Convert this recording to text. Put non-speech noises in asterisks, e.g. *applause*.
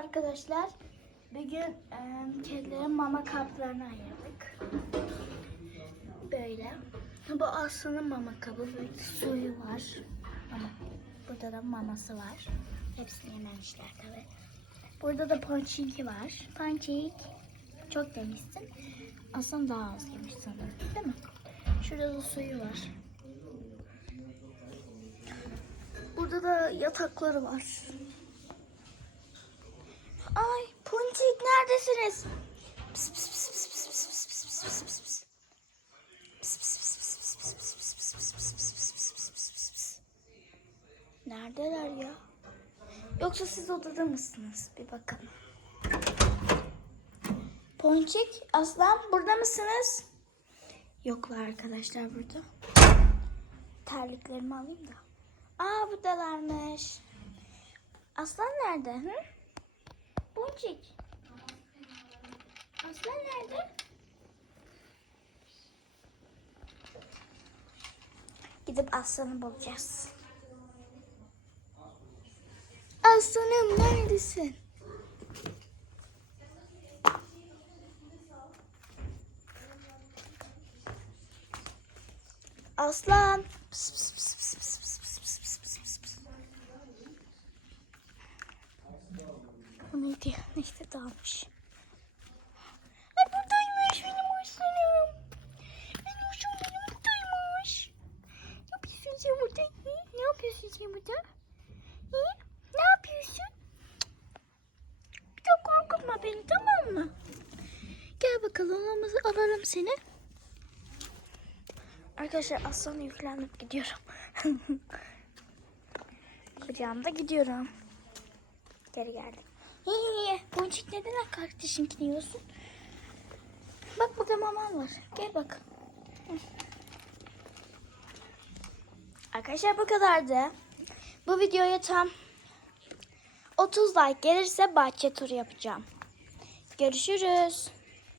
arkadaşlar. Bugün e, kedilerin mama kaplarını ayırdık. Böyle. Bu Aslı'nın mama kabı. Böyle suyu var. Ama burada da maması var. Hepsini yememişler tabii. Burada da ponçiki var. Ponçik. Çok demişsin. Aslında daha az yemiş sanırım. Değil mi? Şurada da suyu var. Burada da yatakları var. Neredesiniz? Neredeler ya? Yoksa siz odada mısınız? Bir bakalım. Ponçik, Aslan burada mısınız? Yoklar arkadaşlar burada. Terliklerimi alayım da. Aa buradalarmış. Aslan nerede? Hı? Boncuk. Aslan nerede? Gidip aslanı bulacağız. Aslanım neredesin? Aslan. Pıs pıs pıs pıs pıs pıs pıs pıs pıs pıs pıs pıs. Bu neydi? Neyse dağılmış. Ay buradaymış benim aslanım. Benim aslanım benim buradaymış. Ne yapıyorsun sen burada? Hı? Ne yapıyorsun sen burada? Hı? Ne yapıyorsun? Bir de korkutma beni tamam mı? Gel bakalım alalım seni. Arkadaşlar az sonra yüklenip gidiyorum. *laughs* Kucağımda gidiyorum. Geri geldim. Hey, Boncuk neden kardeşinkini yiyorsun? Bak burada maman var. Gel bak. Arkadaşlar bu kadardı. Bu videoya tam 30 like gelirse bahçe turu yapacağım. Görüşürüz.